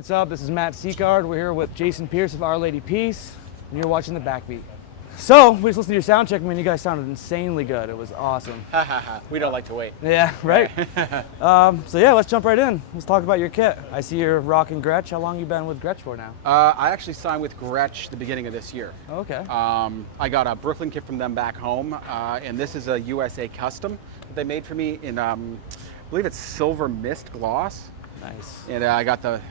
what's up? This is Matt Sicard. We're here with Jason Pierce of Our Lady Peace, and you're watching the Backbeat. So, we just listened to your sound check, man. You guys sounded insanely good. It was awesome. Ha ha ha. We don't like to wait. Yeah, right? So yeah, let's jump right in. Let's talk about your kit. I see you're rocking Gretsch. How long you been with Gretsch for now? I actually signed with Gretsch the beginning of this year. Okay. I got a Brooklyn kit from them back home, and this is a USA custom that they made for me in, I believe it's silver mist gloss. Nice. And I got the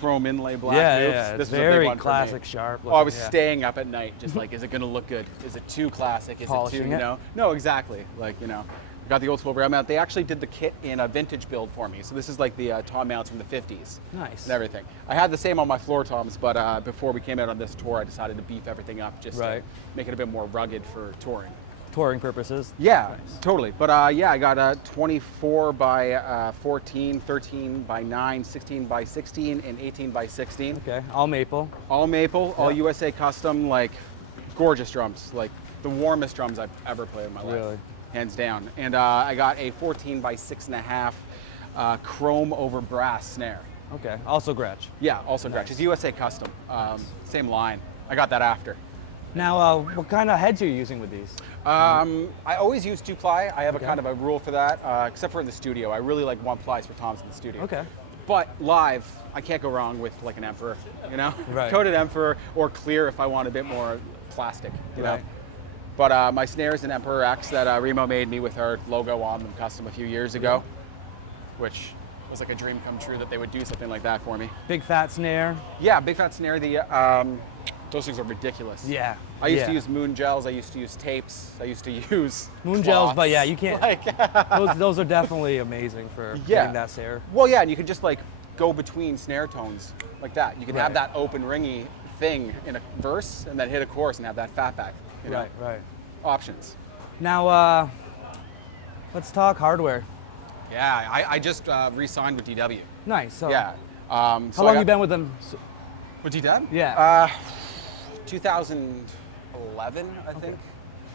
chrome inlay black loops. Yeah, this it's was a big very one classic, for me. sharp. Oh, I was looking, staying up at night, just like, is it gonna look good? Is it too classic? Is Polishing it too, you it? know? No, exactly. Like, you know, I got the old school ram mount. They actually did the kit in a vintage build for me. So this is like the tom mounts from the 50s. Nice. And everything. I had the same on my floor toms, but before we came out on this tour, I decided to beef everything up just to make it a bit more rugged for touring. Touring purposes? Yeah, Nice. totally. But yeah, I got a 24 by 14, 13 by 9, 16 by 16, and 18 by 16. Okay, all maple. All maple, all USA custom, like gorgeous drums, like the warmest drums I've ever played in my life. Really? Hands down. And I got a 14 by 6.5 chrome over brass snare. Okay, also Gretsch. Yeah, also Nice. Gretsch. It's USA custom, same line. I got that after. Now, what kind of heads are you using with these? I always use 2-ply. I have a kind of a rule for that, except for in the studio. I really like 1-plies for toms in the studio. Okay. But live, I can't go wrong with like an Emperor, you know? Right. Coated Emperor or clear if I want a bit more plastic, you know? Right. But my snare is an Emperor X that Remo made me with our logo on them custom a few years ago, which was like a dream come true that they would do something like that for me. Big fat snare. Yeah, big fat snare. Those things are ridiculous. Yeah. I used to use moon gels. I used to use tapes. I used to use Moon cloths. gels, but yeah, you can't. Like, those are definitely amazing for getting that snare. Well, yeah, and you can just like go between snare tones like that. You can have that open ringy thing in a verse and then hit a chorus and have that fat back. You know? Right. Options. Now, let's talk hardware. Yeah, I just re-signed with DW. Nice. So Yeah. How long you been with them? With DW? Yeah. 2011, I think.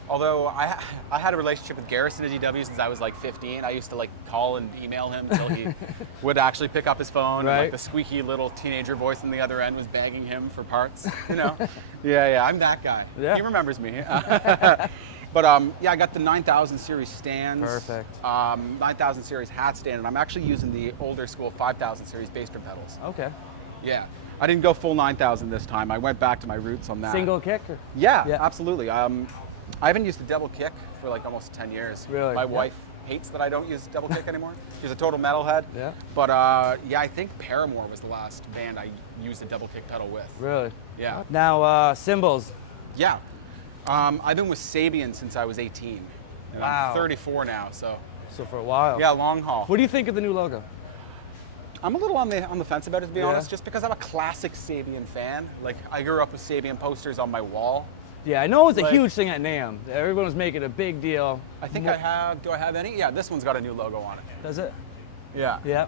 Although I had a relationship with Garrison at DW since I was like 15. I used to like call and email him until he would actually pick up his phone. Right. And like the squeaky little teenager voice on the other end was begging him for parts, you know? Yeah, I'm that guy. Yeah. He remembers me. But yeah, I got the 9000 series stands. Perfect. 9000 series hat stand, and I'm actually using the older school 5000 series bass drum pedals. Okay. Yeah. I didn't go full 9000 this time. I went back to my roots on that. Single kick? Or? Yeah, absolutely. I haven't used a double kick for like almost 10 years. Really? My wife hates that I don't use double kick anymore. She's a total metalhead. Yeah. But yeah, I think Paramore was the last band I used a double kick pedal with. Really? Yeah. Now, cymbals. Yeah. I've been with Sabian since I was 18. And Wow. I'm 34 now, so. So for a while. Yeah, long haul. What do you think of the new logo? I'm a little on the fence about it, to be Yeah. honest, just because I'm a classic Sabian fan. Like, I grew up with Sabian posters on my wall. Yeah, I know it was a Like- huge thing at NAMM. Everyone was making a big deal. I think I have, do I have any? Yeah, this one's got a new logo on it. Does it? Yeah. Yeah.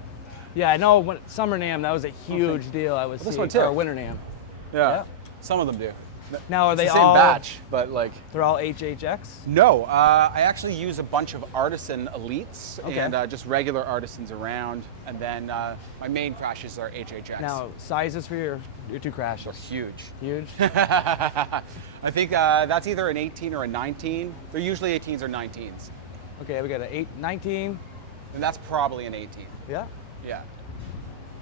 Yeah, I know when Summer NAMM, that was a huge deal. I was this seeing, one too. or Winter NAMM. Yeah. Some of them do. Now are It's they the same all batch, but like. They're all HHX? No, I actually use a bunch of artisan elites Okay. and just regular artisans around, and then my main crashes are HHX. Now sizes for your two crashes. Huge. Huge. I think that's either an 18 or a 19. They're usually 18s or 19s, Okay, we got an 19. and that's probably an 18. Yeah. Yeah. And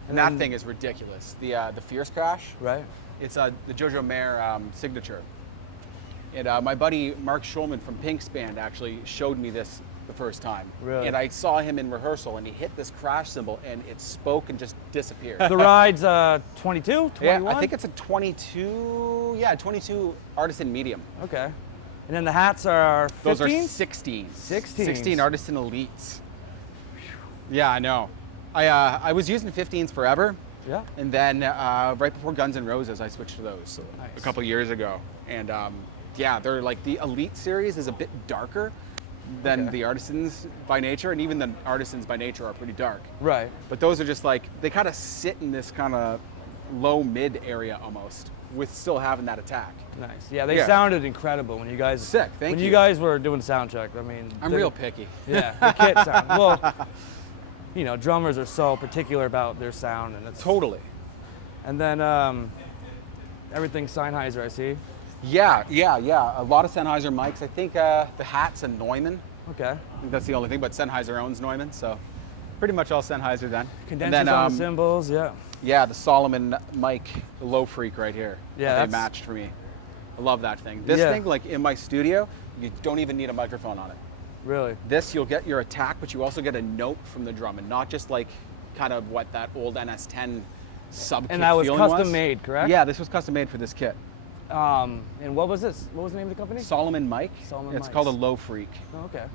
And that then- thing is ridiculous. The Fierce Crash. Right. It's the Jojo Mayer signature. And my buddy Mark Schulman from Pink's band actually showed me this the first time. Really? And I saw him in rehearsal, and he hit this crash cymbal, and it spoke and just disappeared. The ride's 22, 21? Yeah, I think it's a 22. Yeah, 22 artisan medium. Okay. And then the hats are 15? Those are 16s. 16s. 16 artisan elites. Yeah, I know. I was using 15s forever. Yeah. And then right before Guns N' Roses, I switched to those Nice. a couple years ago. And yeah, they're like the Elite series is a bit darker than the Artisans by nature, and even the Artisans by nature are pretty dark. Right. But those are just like, they kind of sit in this kind of low mid area almost, with still having that attack. Nice. Yeah, they sounded incredible when you guys. Sick, thank when you. you guys were doing sound check. I mean, I'm real picky. Yeah, the kit sound. Well, you know, drummers are so particular about their sound, and it's Totally. And then everything Sennheiser, I see. Yeah. A lot of Sennheiser mics. I think the hat's a Neumann. Okay. I think that's the only thing, but Sennheiser owns Neumann, so pretty much all Sennheiser then. Condensers on the cymbals, yeah. Yeah, the Solomon mic, the Low Freak right here. Yeah, they matched for me. I love that thing. This thing, like in my studio, you don't even need a microphone on it. Really? This, you'll get your attack, but you also get a note from the drum, and not just like kind of what that old NS10 sub kit And that was feeling custom made, correct? Yeah, this was custom made for this kit. And what was this? What was the name of the company? Solomon mic. Solomon It's mics. called a Low Freak. Oh, okay.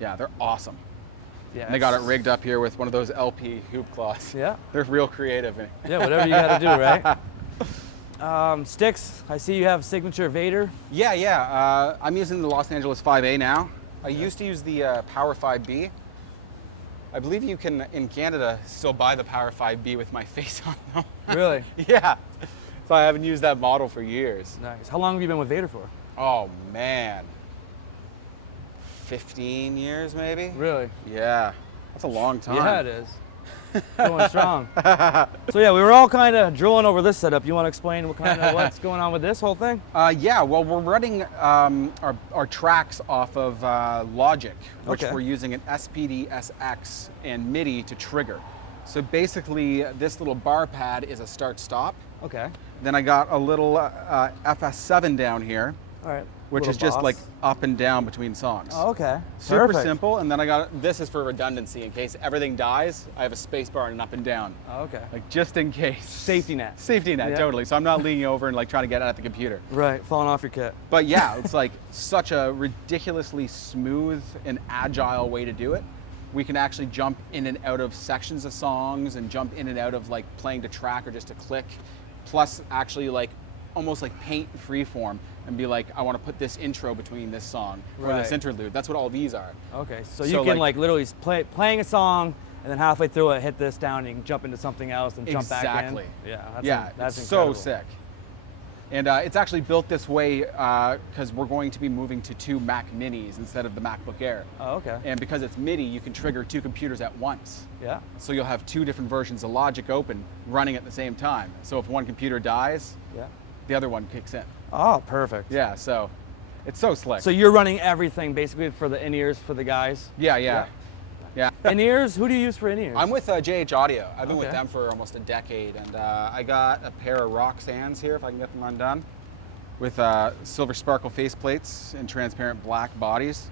Yeah, they're awesome. Yeah. And they got it rigged up here with one of those LP hoop claws. Yeah. They're real creative. Yeah, whatever you got to do, right? Sticks. I see you have signature Vader. Yeah. I'm using the Los Angeles 5A now. I used to use the Power 5B. I believe you can, in Canada, still buy the Power 5B with my face on them. Really? Yeah. So I haven't used that model for years. Nice. How long have you been with Vader for? Oh, man. 15 years, maybe? Really? Yeah. That's a long time. Yeah, it is. Going strong. So yeah, we were all kind of drooling over this setup. You want to explain what's going on with this whole thing? Yeah, well, we're running our tracks off of Logic, which Okay. we're using an SPD-SX and MIDI to trigger. So basically, this little bar pad is a start-stop. Okay. Then I got a little FS7 down here, All right. which Little is just boss. like up and down between songs. Oh, okay. Super Perfect. simple. And then I got, this is for redundancy. In case everything dies, I have a space bar and an up and down. Oh, okay. Like just in case. Safety net. Safety net, Yeah. totally. So I'm not leaning over and like trying to get at the computer. Right. Falling off your kit. But yeah, it's like such a ridiculously smooth and agile way to do it. We can actually jump in and out of sections of songs and jump in and out of like playing to track or just a click. Plus actually like almost like paint freeform and be like, I want to put this intro between this song or this Right. interlude. That's what all these are. Okay. So So, you can like- like literally playing a song and then halfway through it, hit this down, and you can jump into something else and jump back in. Exactly. Yeah. That's incredible. so sick. And it's actually built this way because we're going to be moving to 2 Mac Minis instead of the MacBook Air. Oh, okay. And because it's MIDI, you can trigger 2 computers at once. Yeah. So you'll have 2 different versions of Logic open running at the same time. So if one computer dies, Yeah. the other one kicks in. Oh, perfect. Yeah, so it's so slick. So you're running everything basically for the in-ears for the guys. Yeah. In-ears? Who do you use for in-ears? I'm with JH Audio. I've been with Okay. them for almost a decade, and I got a pair of Roxannes here, if I can get them undone, with silver sparkle faceplates and transparent black bodies.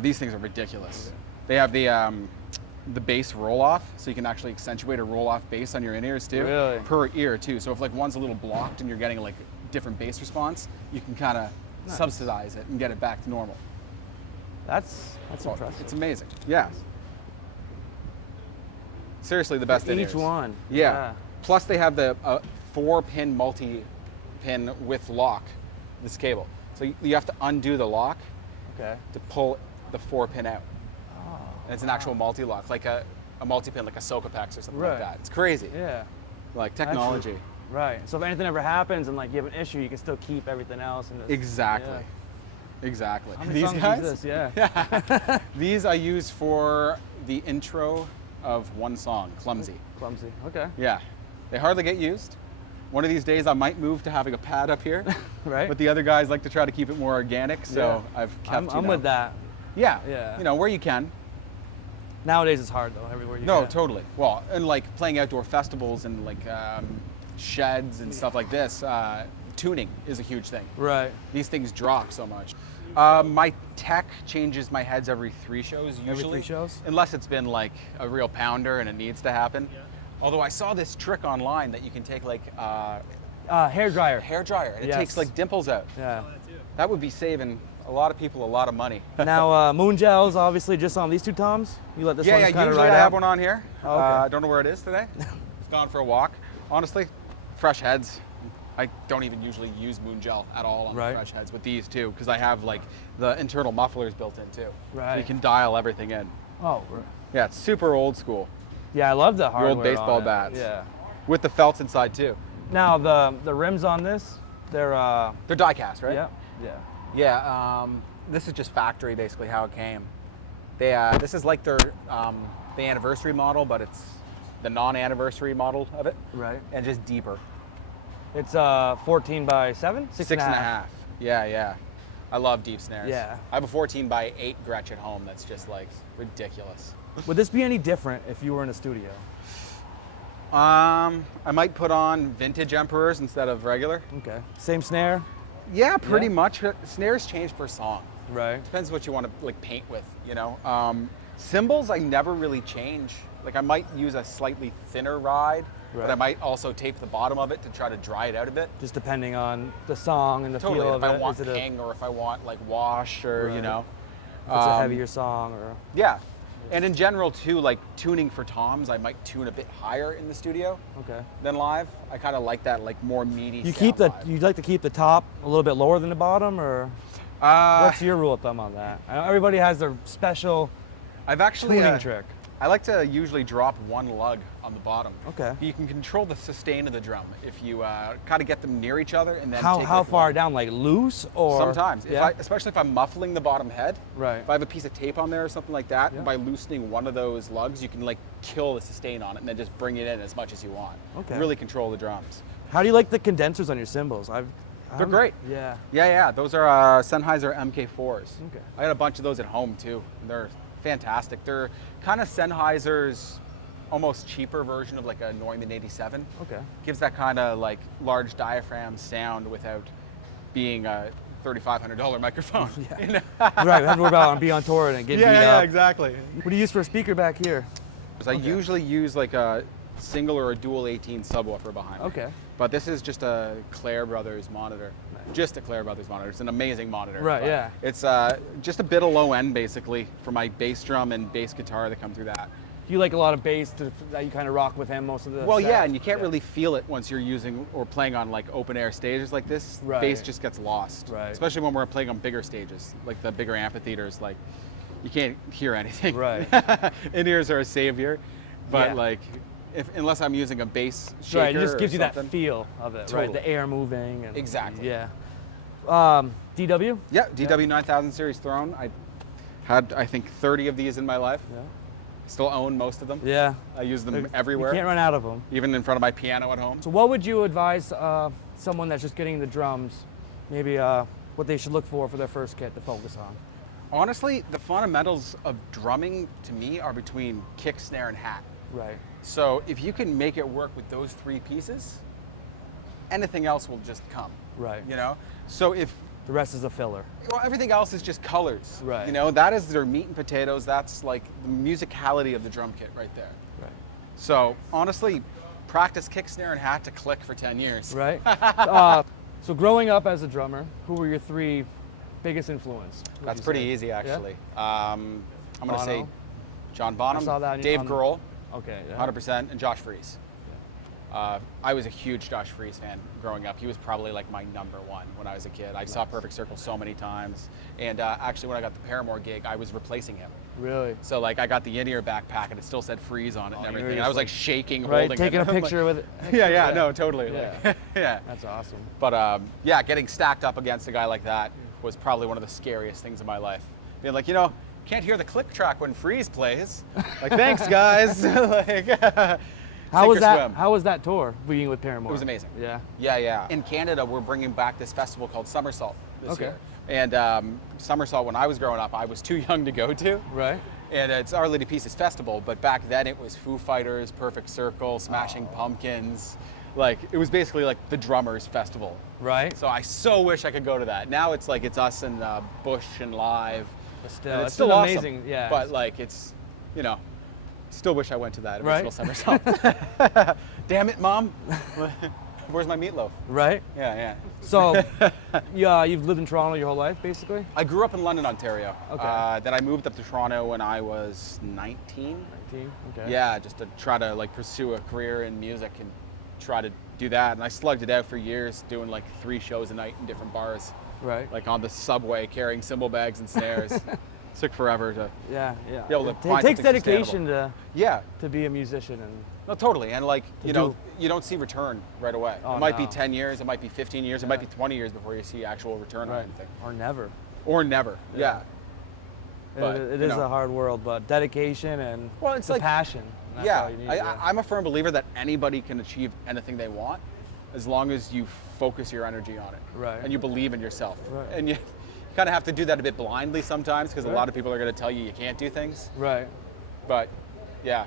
These things are ridiculous. They have the bass roll-off, so you can actually accentuate a roll-off bass on your in-ears too. Really? Per ear too. So if like one's a little blocked and you're getting like different bass response, you can kind of Nice. subsidize it and get it back to normal. That's impressive. It's amazing. Yeah. Seriously, the best For in-ears. each one. Yeah. Plus they have the 4-pin multi-pin with lock, this cable. So you have to undo the lock Okay. to pull the 4-pin out. Oh. And it's an actual multi-lock, like a multi-pin, like a Socapex or something Right. like that. It's crazy. Yeah. Like technology. Right. So if anything ever happens and like you have an issue, you can still keep everything else. And Exactly. Yeah. Exactly. How many These songs guys? is this? Yeah. These I use for the intro of one song, Clumsy. Clumsy. Okay. Yeah. They hardly get used. One of these days I might move to having a pad up here. Right. But the other guys like to try to keep it more organic, so Yeah. I've kept I'm with that. Yeah. Yeah. You know, where you can. Nowadays it's hard though. Everywhere you No, can. totally. Well, and like playing outdoor festivals and like sheds and stuff like this, tuning is a huge thing. Right. These things drop so much. My tech changes my heads every 3 shows usually. Every 3 shows? Unless it's been like a real pounder and it needs to happen. Yeah. Although I saw this trick online that you can take like Hair dryer. hair dryer and it Yes. takes like dimples out. Yeah. That too. That would be saving a lot of people a lot of money. Now moon gels obviously just on these 2 toms. You let this Yeah, one yeah, kind of usually ride I have out? one on here. Oh, okay. I don't know where it is today. It's gone for a walk. Honestly, fresh heads. I don't even usually use moon gel at all on Right. the fresh heads with these too, because I have like the internal mufflers built in too. Right. You can dial everything in. Oh. Yeah, it's super old school. Yeah, I love the hardware. old baseball on it. bats. Yeah. With the felts inside too. Now the rims on this, they're They're die cast, right? yeah, yeah. Yeah, this is just factory basically how it came. They this is like their the anniversary model, but it's the non-anniversary model of it, Right. and just deeper. It's 14 by 7? 6.5. Yeah, yeah. I love deep snares. Yeah. I have a 14 by 8 Gretsch at home that's just like ridiculous. Would this be any different if you were in a studio? I might put on vintage Emperors instead of regular. Okay. Same snare? Yeah, pretty Yeah. much. Snares change per song. Right. Depends what you want to like paint with, you know. Cymbals I never really change. Like I might use a slightly thinner ride, but I Right. might also tape the bottom of it to try to dry it out a bit. Just depending on the song and the Totally. feel If of I it. want Is it ping or if I want like wash or you Right. know. if it's a heavier song or? Yeah. And in general too, like tuning for toms, I might tune a bit higher in the studio Okay. than live. I kind of like that like more meaty. You keep the, sound live. you like to keep the top a little bit lower than the bottom, or what's your rule of thumb on that? I know everybody has their special I've actually tuning trick. I like to usually drop one lug on the bottom. Okay. You can control the sustain of the drum if you kind of get them near each other and then How take how like far one. down? Like loose or? Sometimes, Yeah. especially if I'm muffling the bottom head. Right. If I have a piece of tape on there or something like that, Yeah. by loosening one of those lugs, you can like kill the sustain on it and then just bring it in as much as you want. Okay. Really control the drums. How do you like the condensers on your cymbals? They're great. Yeah. Yeah, yeah. Those are Sennheiser MK4s. Okay. I got a bunch of those at home too. They're fantastic. They're kind of Sennheiser's almost cheaper version of like a Neumann 87. Okay. Gives that kind of like large diaphragm sound without being a $3,500 microphone. Yeah. You know? Right. Have to worry about being on tour and getting beat up. exactly. What do you use for a speaker back here? I usually use like a single or a dual 18 subwoofer behind me. Okay. But this is just a Claire Brothers monitor. Just a Claire Brothers monitor. It's an amazing monitor. Right, but yeah. It's just a bit of low end basically for my bass drum and bass guitar that come through that. Do you like a lot of bass that you kind of rock with him most of the Well, set? yeah, and you can't really feel it once you're using or playing on like open air stages like this. Right. Bass just gets lost. Right. Especially when we're playing on bigger stages, like the bigger amphitheaters. Like you can't hear anything. Right. In-ears are a savior, but Yeah. like unless I'm using a bass shaker. Right, it just or gives you that something. feel of it, right? Totally. The air moving. And, Exactly. Yeah. DW? Yeah, DW 9000 series Throne. I had I think 30 of these in my life. Yeah. Still own most of them. Yeah. I use them You everywhere, can't run out of them. even in front of my piano at home. So what would you advise someone that's just getting the drums, maybe what they should look for their first kit to focus on? Honestly, the fundamentals of drumming to me are between kick, snare, and hat. Right. So if you can make it work with those three pieces, anything else will just come. Right. You know? So if The rest is a filler. well, everything else is just colors. Right. You know, that is their meat and potatoes. That's like the musicality of the drum kit right there. Right. So honestly, practice kick, snare, and hat to click for 10 years. Right. So growing up as a drummer, who were your three biggest influence? would That's you pretty say? easy, Yeah? actually. I'm going to say Bono? John Bonham, I saw that Dave on- Grohl, Okay. Yeah. 100%, and Josh Freese. I was a huge Josh Freese fan growing up. He was probably like my number one when I was a kid. I saw Perfect Circle so many times. And actually, when I got the Paramore gig, I was replacing him. Really? So like, I got the in-ear backpack, and it still said Freeze on it and Oh, you were everything. And just I was like shaking, Right. holding Taking it. a picture with it. Yeah, no, totally. Yeah. Like, yeah. That's awesome. But yeah, getting stacked up against a guy like that was probably one of the scariest things in my life. Being like, you know, can't hear the click track when Freeze plays. Like, thanks, guys. Like, How was sink or that? swim. How was that tour being with Paramore? It was amazing. Yeah. Yeah, yeah. In Canada, we're bringing back this festival called Somersault this Okay. year. And Somersault, when I was growing up, I was too young to go to. Right. And it's Our Lady Peace's festival, but back then it was Foo Fighters, Perfect Circle, Smashing Oh. Pumpkins. Like, it was basically like the drummers festival. Right. So I so wish I could go to that. Now it's like it's us and Bush and Live. But still, And it's it's still still awesome. amazing. Yeah. But like it's, you know, still wish I went to that Right. original Somersault. Damn it, Mom. Where's my meatloaf? right. Yeah, yeah. So, yeah, you've lived in Toronto your whole life, basically. I grew up in London, Ontario. Okay. Then I moved up to Toronto when I was 19. 19. Okay. Yeah, just to try to like pursue a career in music and try to do that. And I slugged it out for years, doing like 3 shows a night in different bars, Right. like on the subway, carrying cymbal bags and snares. Took forever to. Yeah. Yeah. Be able to It find takes something dedication Yeah, to be a musician, and no, totally. And like you know, do- you don't see return right away. Oh, it might be no. 10 years, it might be 15 years, it Yeah. might be 20 years before you see actual return on right, anything, or never. or never. Yeah. Yeah. But, it you is know. a hard world, but dedication and Well, it's the like- passion. and that's Yeah, all you need. I'm a firm believer that anybody can achieve anything they want as long as you focus your energy on it. Right. And you believe in yourself. Right. And you kind of have to do that a bit blindly sometimes because Right. a lot of people are going to tell you can't do things. Right. But yeah,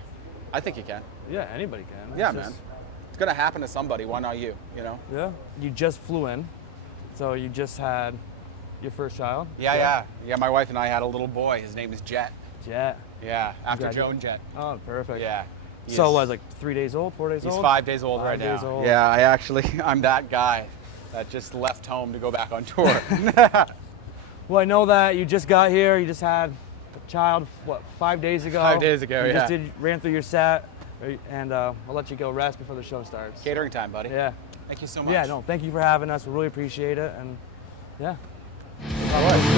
I think you can. Yeah, anybody can. Yeah, It's man. just- It's going to happen to somebody. Why not you? You know? Yeah. You just flew in, so you just had your first child. Yeah. My wife and I had a little boy. His name is Jet. Jet. Yeah, after Congratulations. Joan Jett. Oh, perfect. Yeah. So was like 3 days old, 4 days He's old? 5 days old 5 right days now. old. Yeah, I'm that guy that just left home to go back on tour. Well, I know that you just got here. You just had a child, what, 5 days ago? 5 days ago, you yeah. just ran through your set, and I'll let you go rest before the show starts. Catering time, buddy. Yeah. Thank you so much. Yeah, no, thank you for having us. We really appreciate it, and yeah. All right.